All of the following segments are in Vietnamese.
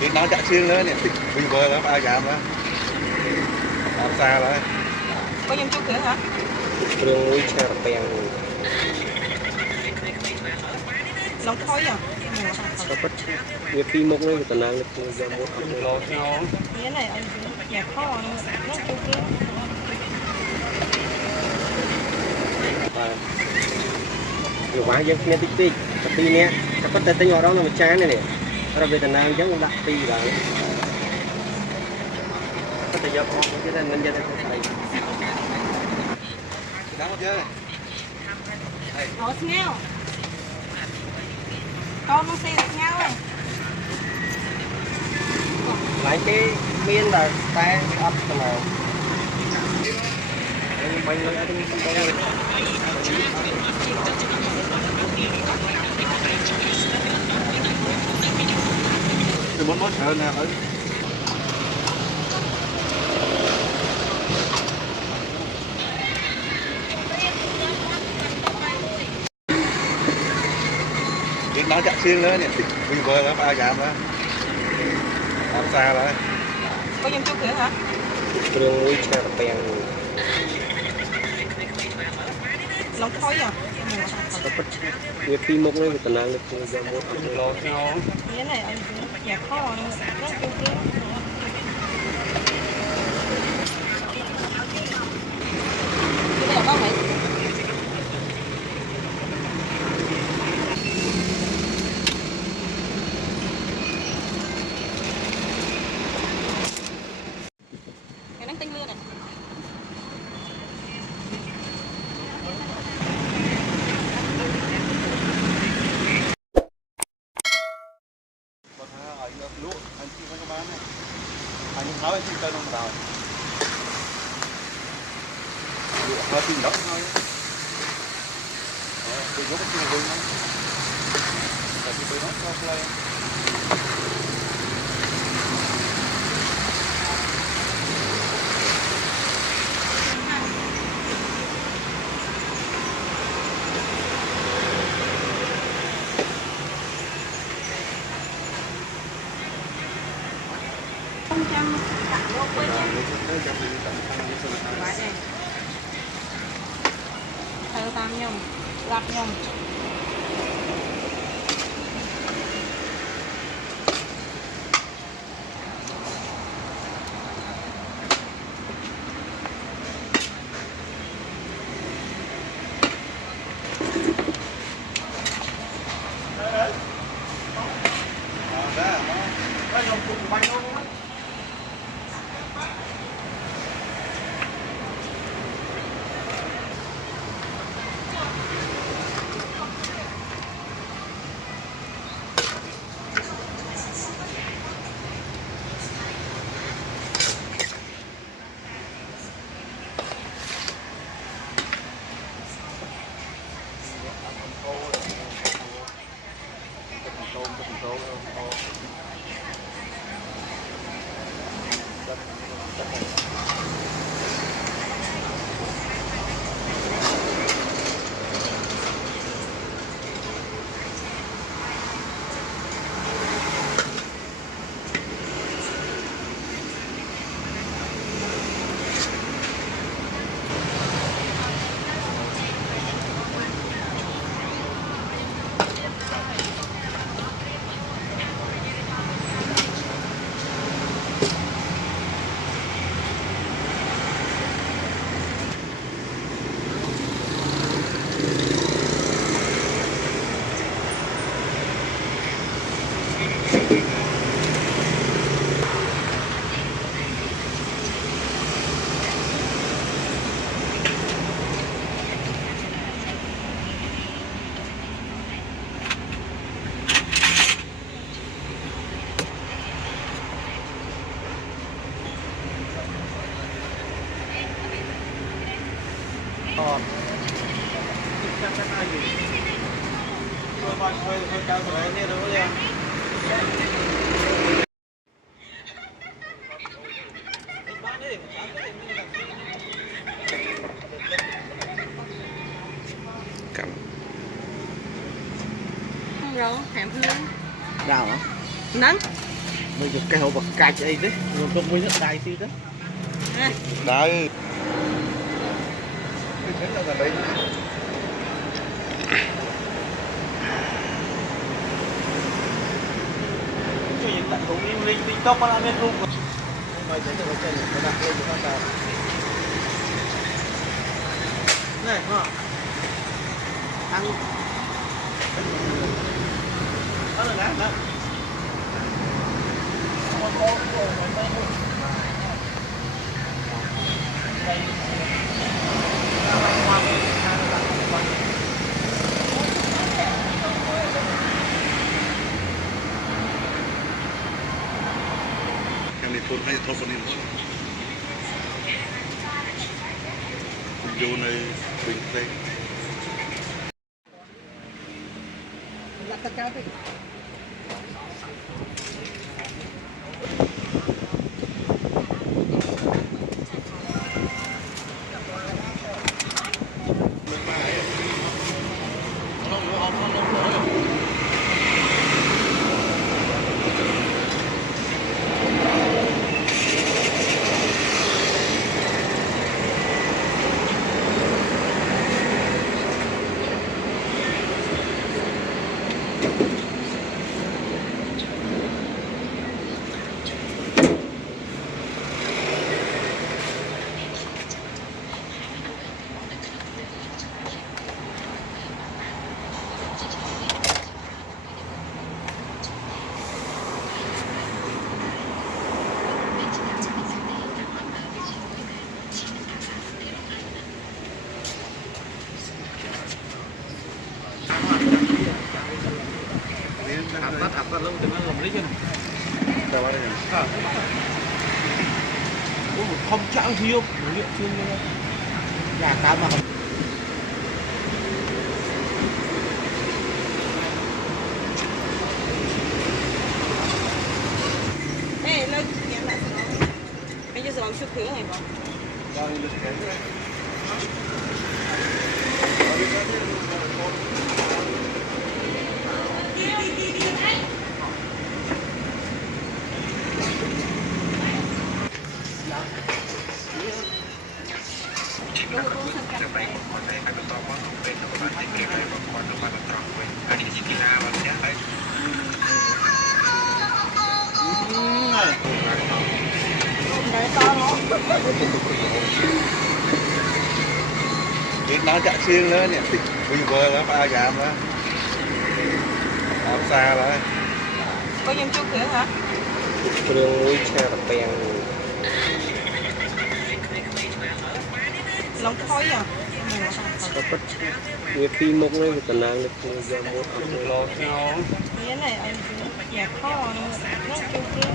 Việt Nam chạy xuyên nữa nè, bình vừa lắm, ai giảm đó, làm xa rồi. Có nhâm chút nữa hả? Đường núi chèo bèn Nóng khói à? có bất việc phi mốc này tận năng được giờ một Lột nhau. Nghĩa này anh nhà kho nó chút nữa. nhiều quá dân nghe tích tích tí nè chắc có tên nhỏ đó là một trái này nè rồi về tận năng chắc cũng đặt tí là có thể do con cái này nhân dân này Đóng chưa? Nó nghèo. Con nó xe được nhau rồi. lại cái miên là ta ấp mà mình lên ở trên con này Tôi muốn hơn nè. Việt Nam chạy xuyên nữa nè, bình vừa lắm, ai giảm đó, làm xa rồi. Có nhâm chút nữa hả? đường núi chèo bèn Nóng khói à? có bất việc phi mốc này tận năng được giờ một Lột nhau. Nghĩa này anh nhà kho nó chút nữa. Cái này có mấy? Cái nắng tinh lưa này. Anh chị có bán này. Anh tháo anh chị cây nông đào. Hơi tìm đất thôi. Tôi có cái chuyện vui lắm. Tại vì tôi nói cho lên. Theo tam nhông, lạp nhông. Thôi cao rồi, này đâu có liền. nắng mình được kêu bậc cạch ấy đấy rồi tôi mới nhận đài tí đấy Đấy. Thế là đấy. cho những bạn cũng linh TikTok mà làm nên luôn mày thấy được cái này đặt lên cho ta này ha ăn đó là đó Cái này tôi hay thôi con đi nữa. Vô này bình tĩnh. là tất cả vậy apa lu dengan lembeli kan Sao đây nhỉ? không chẳng hiếu liệu chưa nhà cá mà ê lên nhận lại bây giờ làm chụp thử này không đấy to nó Việt Nam chạy xuyên nữa nè, bây giờ nó pha gàm đó, xa rồi. có nhân chụp thử hả đường cha tập bèn nóng khói à có bất người phi một nơi của tần năng được do một Lột nhau. cái này anh nhạc kho nó chụp thử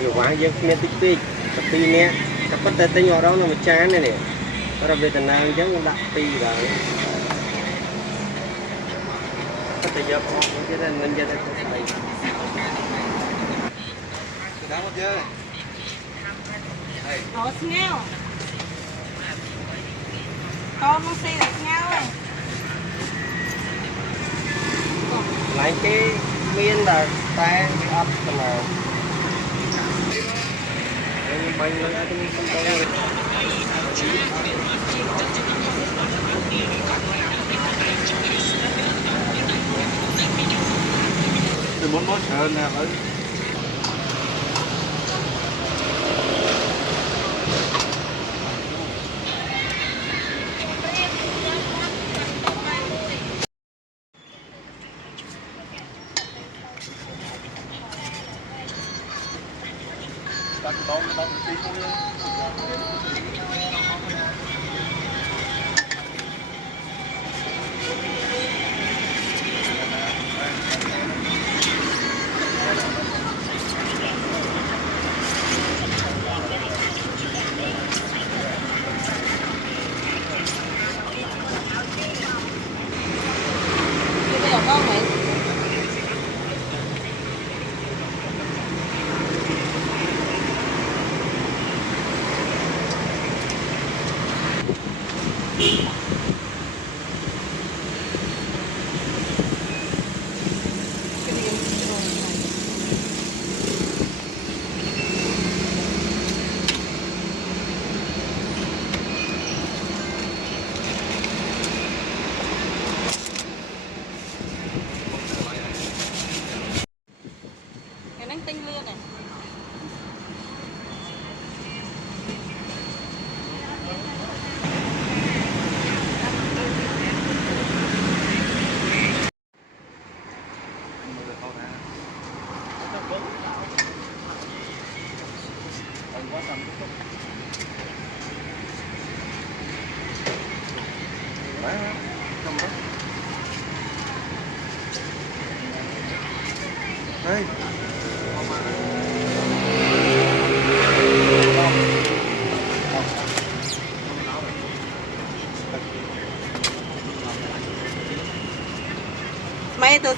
nhiều quá dân miền tích tích tập ti nè các bất tây nhỏ đó là một chán này nè nó về tần năng giống đặt ti là có thể giờ có cái này mình giờ đây có phải Đáng một chơi. nó ngao con nó xây được ngao này lấy cái miên là ta ấp nào mình là cái không Tôi muốn món hơn nè ơi. Đặt bóng tí nữa. Đây. Mấy tôi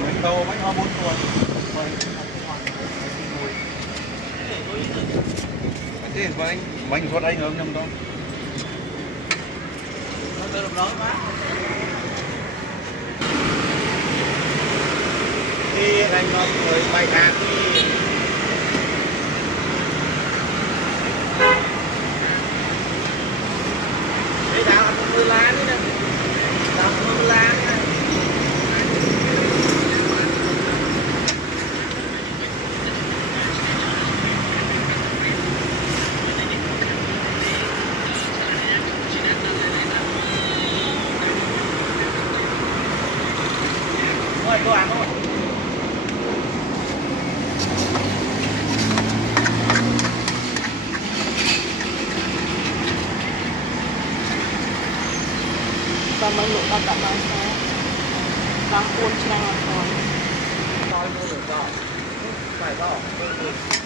Mấy tô mấy hoa 4 tuổi. Thế bánh suốt anh không nhầm đâu. Đi anh nó người bay ra đi. Đi đào ăn mưa lá đi nè. Đào mưa lá đi nè. Thôi cô ăn thôi. và mình lụa ta tập lại sao đang cuốn trang là thôi Thôi mua được rồi. Phải không?